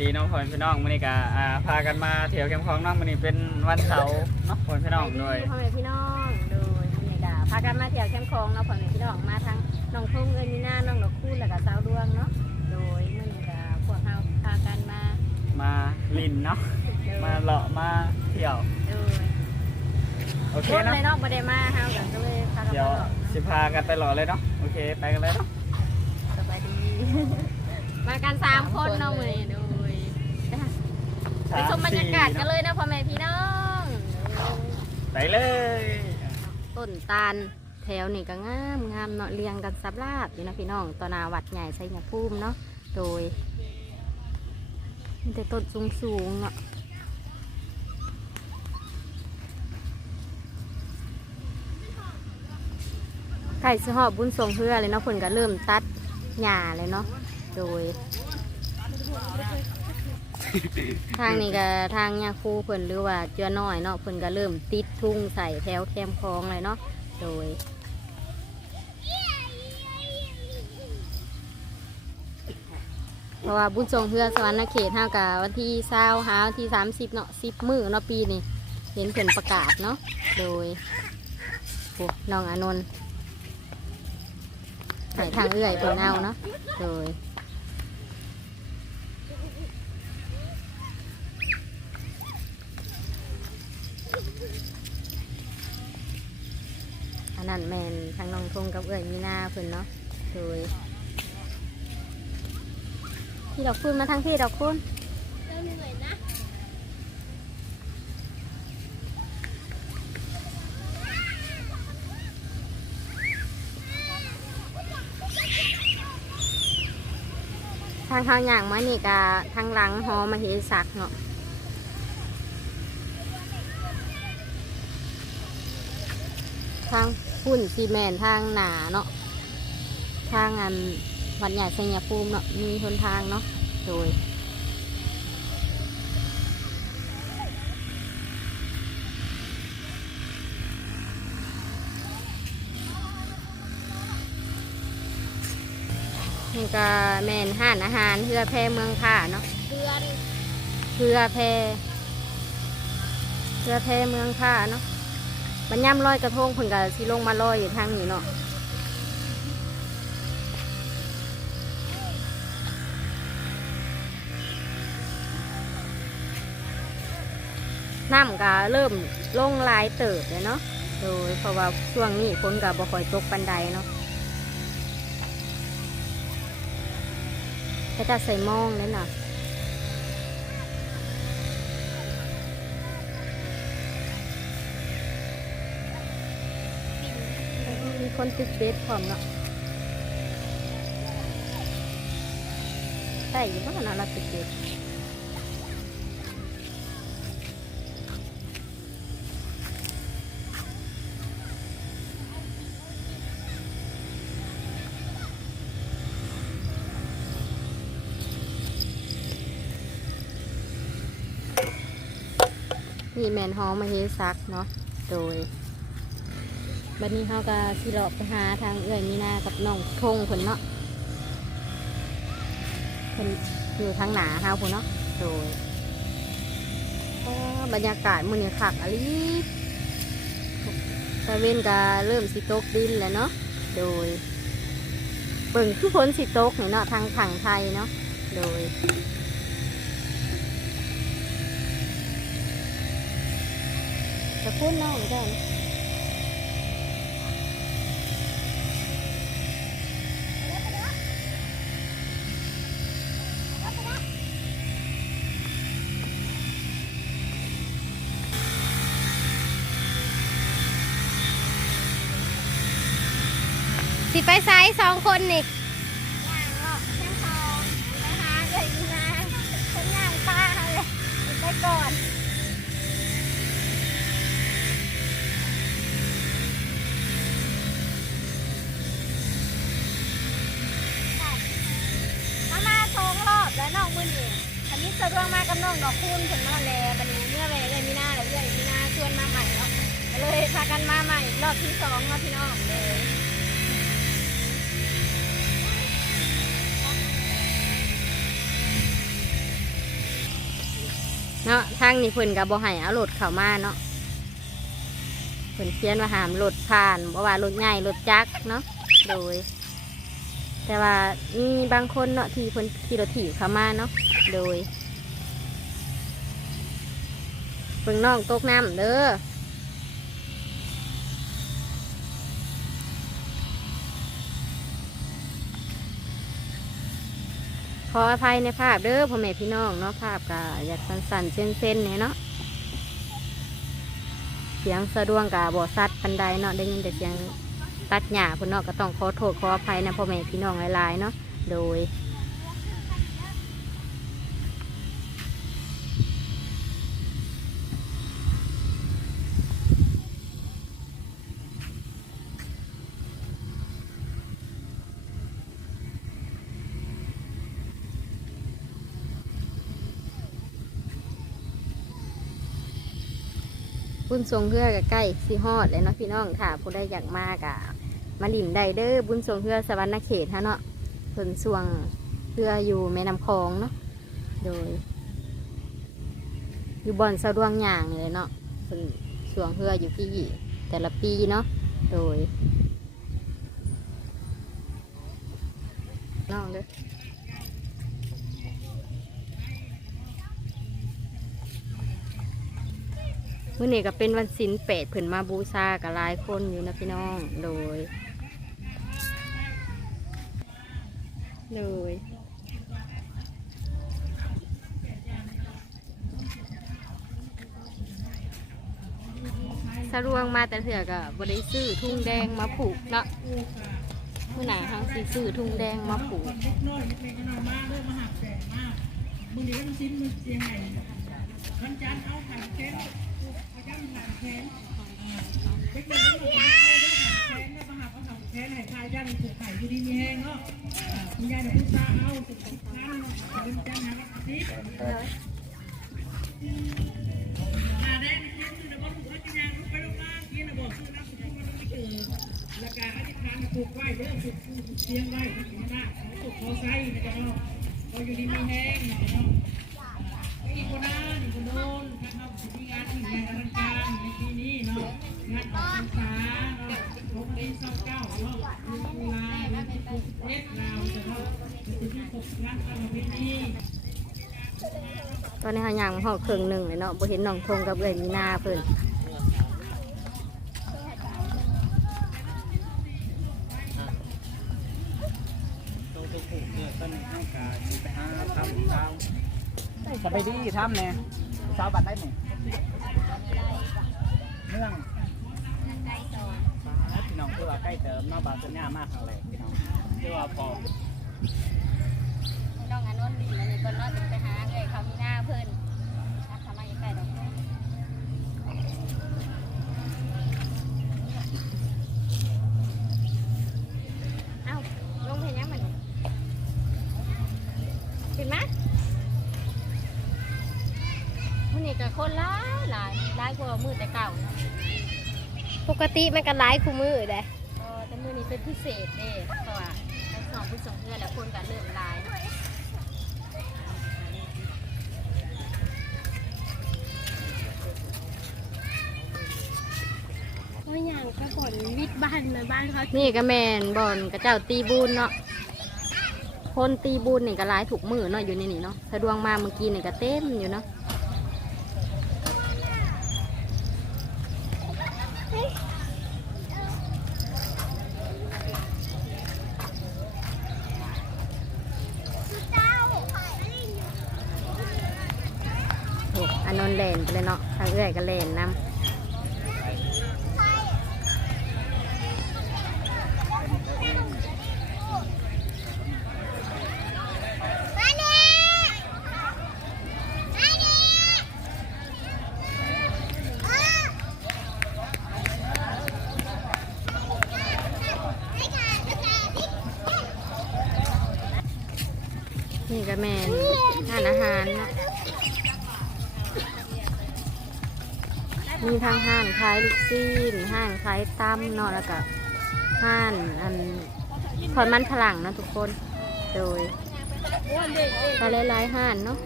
สวัสดีน้องพ่อแม่พี่น้องมื้อนี้ก็อ่าพากันมาเที่ยวแคมป์คลองเน้องมื้อนี้เป็นวันเสาร์เนาะพ่อแม่พี่น้องด้วยพ่อแม่พี่น้องโดยบรรยากาศพากันมาเที่ยวแคมป์คลองเนาะพ่อแม่พี่น้องมาทั้งน้องทุ่งเอิญนีน่าน้องดอกคูณแล้วก็สาวดวงเนาะโดยมื้อนี้ก็พวกเราพากันมามาลินเนาะโดยมาเลาะมาเที่ยวโดยโอเครถเนาะเลยเนาะบ่ได้มาเฮากันก็เลยพากันเดี๋ยวมาเลาะสิพากันไปเลาะเลยเนาะโอเคไปกันเลยเนาะสบายดี มากันสามคนเนาะมื้อนี้โดย ไปชมบรรยากาศกันเลยนะพ่อแม่พี่น้องไปเลยต้นตาลแถวนี่ก็งามงามเนาะเรียงกันสับลาบอยู่นะพี่น้องตอนาวัดใหญ่ไซยภูมิเนาะโดยมีแต่ต้นสูงสูงเนาะไก่สหอบบุญทรงเพื่อเลยเนาะคนก็เริ่มตัดหญ้าเลยเนาะโดย ทางนี้ก็ทางยาคูเพิ่นหรือว่าเจือน้อยเนาะเพิ่นก็เริ่มติดทุ่งใส่แถวแคมคลองเลยเนาะโดยเพราะว่าบุญทรงเพื่อสวรรค์เขตเท่ากับวันที่เศร้าหาวันที่สามสิบเนาะสิบมือเนาะปีนี้เห็นเพิ่นประกาศเนาะโดยโอ้น้องอานนท์ใส่ทางเอื้อยเพิ่นเอาเนาะโดย อนแมนทางน้องทงกับเอื้อยมีหน้าเพิ่นเนาะโดยพี่ดอกคุณมาทางพี่ดอกคุณทางเขาอย่างมานี่กะทางหลังหอมาเฮสักเนาะทาง พุ่นซีเมนทางหนาเนาะทางอันวัดใหญ่สัญญภูมิเนาะมีหนทางเนาะโดยนี่ก็แมนห้านอาหารเพื่อแพร่เมืองข่าเนาะเดือนเพื่อแพร่เพื่อแพร่เมืองข่าเนาะ มันย่ำลอยกระทงเพิ่นก็สิลงมาลอยอยู่ทางนี้เนาะน้ำก็เริ่มลงลายเติบเลยเนาะ โดยเพราะว่าช่วงนี้ฝนก็บ่ค่อยตกปันใดเนาะก็จะใส่มองนั่นน่ะ มี คนติดเบสพร้อมเนาะใช่อยู่บ้านเราติดเบสนี่แมนฮอลมาเฮซักเนาะโดย บัดนี้เขาก็สิเลาะไปหาทางเอื้อยมีนากับน้องทงผลเนาะเพิ่นอยู่ทางหนาเฮาผลเนาะโดยบรรยากาศมื้อนี้คักอะลีตะเวนก็เริ่มสิตกดินแล้วเนาะโดยเบิ่งคือฝนสิตกนี่เนาะทางฝั่งไทยเนาะโดยจะพูดน้องได้นะ สิไปไซส์สองคนนี่ย่างเลาะแค่ทองไปหาเลยนะฉันย่างป้าเลยไปก่อนมามาสองรอบแล้วนองมือนี่อันนี้สะดวกมากกับน้องดอกคูณผลมาแลบันนี้เมื่อเวเลยมีหน้าแล้วเรื่อยมีหน้าชวนมาใหม่เนาะเลยพากันมาใหม่รอบที่สองเนาะพี่น้องเลย เนาะทางนี้เพิ่นกับ่ให้เอารถเข้ามาเนาะเพิ่นเขียนว่าห้ามรถผ่านบ่ว่ารถใหญ่รถจักรเนาะโดย แต่ว่ามีบางคนเนาะที่เพิ่นขี่รถถีบเข้ามาเนาะโดยเพิ่งน้องตกน้ำเด้อ ขออภัยในภาพเด้อพ่อแม่พี่น้องเนาะภาพก็อยากสั่นๆเส้นๆเนี่ยเนาะเสียงสะดวงกับบอซัดปันไดเนาะได้ยินแต่เสียงตัดหญ้าพุ่นเนาะก็ต้องขอโทษขออภัยนะพ่อแม่พี่น้องหลายๆเนาะโดย บุญทรงเพื่อกับใกล้สีฮอดเลยเนาะพี่น้องค่ะ ผู้ได้อยากมากอะมาหลิมได้เด้อบุญทรงเพื่อสวรรณเขตฮะเนาะเพิ่นสวงเพื่ออยู่แม่น้ำคลองเนาะโดย อยู่บ่อนสะดวงอย่างเลยเนาะเพิ่นสวงเพื่ออยู่ที่แต่ละปีเนาะโดยน้องเด้อ มื่อนี้ก็เป็นวันศิลเป็ดเพิ่นมาบูชากับหลายคนอยู่นะพี่น้องโดยโดยสรวงมาแต่เถื่อกับบริซื้อทุ่งแดงมาผูกเนาะมื่อหนาทางสีซื้อทุ่งแดงมาผูกน้อยเล็กๆน้อยๆมากเริ่มมาหักแสงมากมึงเดี๋ยวมันสิ้นมึงเสียงไงวันจันทร์เอาไข่แค้นเอาข่แค้นเด็กๆต้องม กเอาไข่แค้นให้ทายาติผูกไข่ยูดีมีแห้งเนาะคุณยายเดี๋ยวพูดตาเอาสุดท้ายเนาะเดี๋ยวจันทร์นะสิหาได้ยินคือเดี๋ยวบอกถูกแล้วจะยังไปลงมากินนะบอกคือน้ำสุดท้ายมันไม่เกิดล้วกาอธิษฐานผูกไว้เรื่องผูกเสียงไว้ที่นี่นะผูกคอไส้นะจ๊ะเนาะเราอยู่ดีมีแห้งนะจ๊ะเนาะ อีกคนนั้นอีกคนโน้นนะครับมีงานที่งานอลังการในปีนี้เนาะงานออกพรรษาเนาะลงที่เศร้าเก้าเนาะลุงกุลาลุงกุลเอ็ดเราจะเนาะจะที่ตกงานประเพณีตอนนี้หายางห่อเครื่องหนึ่งเลยเนาะบ่เห็นน้องทงกับเอื้อยมีนาเพิ่นตัวตัวผูกเนี่ยต้นให้กาสิไปหาทำเช้า สบายดีทำเนี่ยเช้าบัตรได้ไหมเนื่องพี่น้องคือว่าใกล้เติมนอกบาสัญญามากอะไรพี่น้องคือว่าพอน้องอนนนดีมันนี่เพิ่นเนไปหาเลยเขามีนาเพิ่นนัดเขามใกล้ดอกเอ้าลงเห็นยังมันขึ้นมา ก็คนหลายหลายหลายกว่ามื้อแต่เก่าเนาะปกติมันก็ร้ายคู่มือเด้เออแต่มื้อนี้เป็นพิเศษเด้เพราะว่าทั้งสองผู้ส่งเพื่อนแล้วคนก็เริ่มหลายเนาะโอ้ยอย่างก็ผลวิทย์บ้านมาบ้านเขานี่ก็แมนบอลกระเจ้าตีบูนเนาะคนตีบูนนี่ก็หลายถูกมือเนาะอยู่ในนี่เนาะสะดวงมาเมื่อกี้นี่ก็เต็มอยู่เนาะ มีทางห้านขายลูกซีนห้านขายตั้มนอแล้วก็ห้านอันคอนมันฝรั่งนะทุกคน โดยกาหลายห้านเนาะ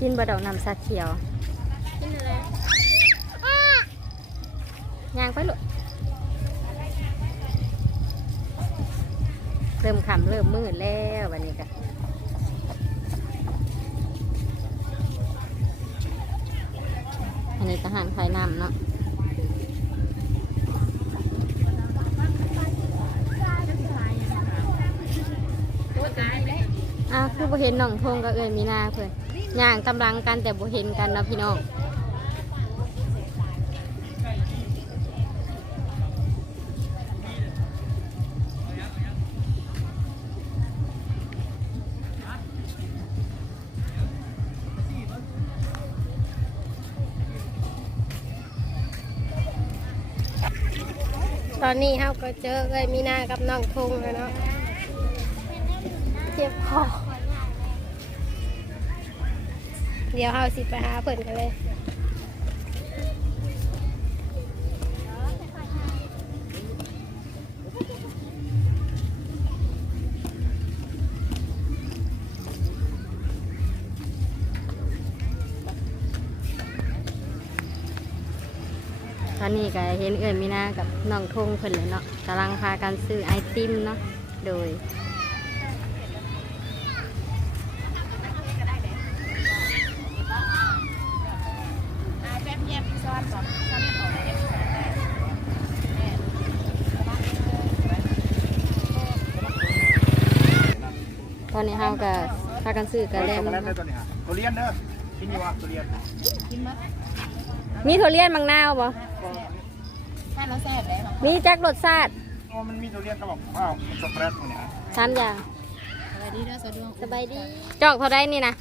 กินบะดอกน้ำสาเขียว กินอะไรย่างไปลูก เริ่มขำเริ่มมืดแล้ววันนี้กันอันนี้ทหารขายน้ำเนาะตัวตายเลยอ้าวคือบ่เห็นน้องทงก็เอ่ยมีนาเพื่อนย่างกำลังกันแต่บ่เห็นกันเนาะพี่น้อง อนนี้เฮาก็เจอเลยมีหน้ากับน้องทงแล้วเนาะเจ็บคอเดี๋ยวเฮาสิไปหาเพิ่นกันเลย อนนี้ก็เห็นเอ่ยมีนากับน้องทงเพิ่นเลยเนาะกำลังพากันซื้อไอติมเนาะโดยแป๊บเงียบซ้อนก่อนซ้อนก่อนตอนนี้เฮาก็พากันซื้อกันแล้วช็อกโกแลตได้ตัวนี้ฮะตัวเลียนเด้อกินอยู่วะตัวเลียน มีทุเรียนบางนาวบ่ ถ้าเราแซ่บเลยมีแจักรสชาติอ๋อมันมีตัวเลียนก็บอกว้าวมันช็อกโกแลตตัวนี้ฮะสามอย่างสวัสดีเด้อสะดวกสบายดีจอกเท่าไดนี่นะ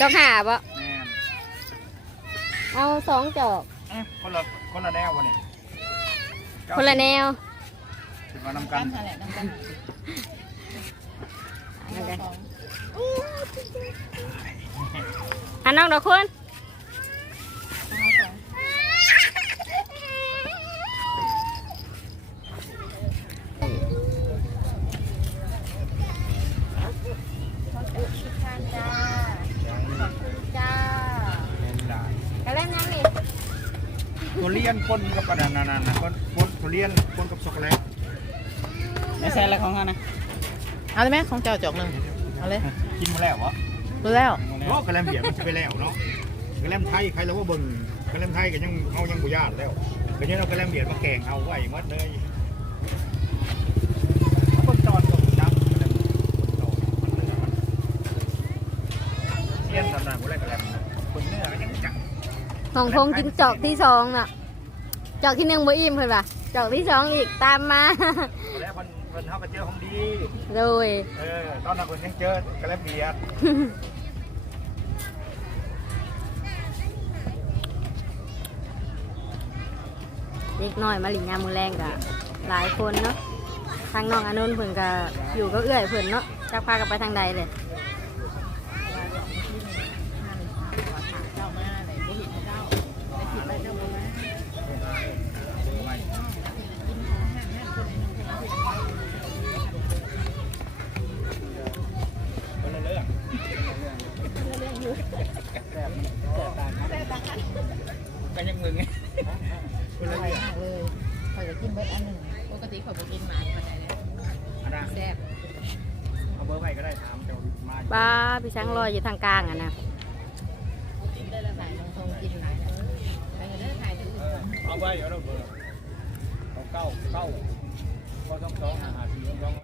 จอกหาบ่แม่นเอาสองจอกเอ๊ะคนละคนละแนววะเนี่ยคนละแนวถือว่านำกันอะไรน้ำกันเอาไป หันน้องดอกคุณทานจ้าจ้ากระเล่มยังนี่ตัวเลียนคนกับกระดานนั่นๆนะคนคนตัวเลียนคนกับช็อกโกแลตไม่ใช่อะไรของเขานะ เอาเลยไหมของเจ้าจอกหนึ่งเอาเลย กินมาแล้ววะรู้แล้ว โอ้กระแลมเบียดมันจะไปแล้วเนาะกระแลมไทยใครแล้วว่าเบิ่งกระแลมไทยก็ยังเอายังบุญญาติแล้วก็ยังเอากระแลมเบียดมาแกงเอาไว้หมดเลยคนจอดตรงน้ำมันเนื้อมันเลียนสำนักบุญแรกกระแลมคนเนื้อก็ยังจังน้องทงกินจอกที่สองน่ะจอกที่หนึ่งบ่อิ่มเพิ่นป่ะจอกที่สองอีกตามมาแล้วมันมันเท่ากับเจอของดีโดยเออตอนนั้นคนยังเจอกระแลมเบียดเด็กน้อยมาหลิงยามมือแรงกะหลายคนเนาะทางน้องอานนเพิ่นก็อยู่ก็เอื้อยเพิ่นเนาะจักพากันไปทางใดเลยเจ้ามาไหนบุหินเจ้าได้ผิดไปเจ้ามาคนละเรื่องก็ยังมึงไงคนละเรื่อง เลยข่อยจะกินเบิร์ดอันหนึ่ง ปกติข่อยบ่กินหมาปานใดเลยอันนั้นแซ่บเอาเบอร์ไปก็ได้ถามเจ้ามาป้าพี่ช้างลอยอยู่ทางกลางอะนะกินได้ละหลายลงทงกินหลายแล้วไปกันเด้อถ่ายตัวอื่นเอาไปเดี๋ยวเราเบอร์เอาเก้าเก้าเก้าสองสองหาสี่สอง